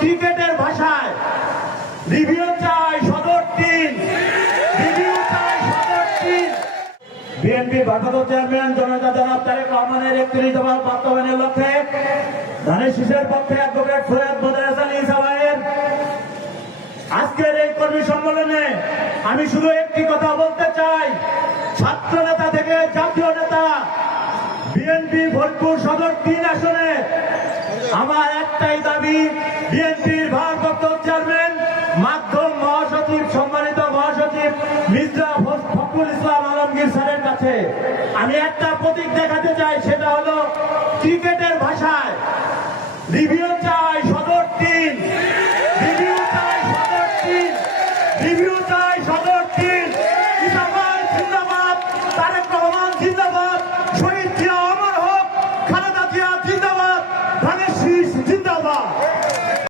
ক্রিকেটের ভাষায়। রিভিউ চাই সদর টিম। রিভিউ চাই সদর টিম। বিএনপি ভারপ্রাপ্ত চেয়ারম্যান, জনতা জনাব তারেক রহমানের একত্রিশ দফা বাস্তবায়নের লক্ষ্যে ধানের শীষের পক্ষে অ্যাডভোকেট সৈয়দ বদরাজ আলী সাবায়ের আজকের এই কর্মী সম্মেলনে আমি শুধু একটি কথা বলতে চাই। ছাত্র নেতা থেকে জাতীয় নেতা, বিএনপি ভোটপুর সদর তিন আসনে আমার একটাই দাবি বিএনপির ভারপ্রাপ্ত চেয়ারম্যান, মাধ্যম মহাসচিব, সম্মানিত মহাসচিব, মির্জা ফখরুল ইসলাম আলমগীর স্যারের কাছে। আমি একটা প্রতীক দেখাতে চাই, সেটা হলো ক্রিকেটের ভাষায়। রিভিউ চাই সদর টিম। সদর রিভিউ চাই সদর টিম। জিন্দাবাদ জিন্দাবাদ, তারেক রহমান, জিন্দাবাদ। শহীদ জিয়া, অমর হোক, খালেদা জিয়া, জিন্দাবাদ। ধানের শীষ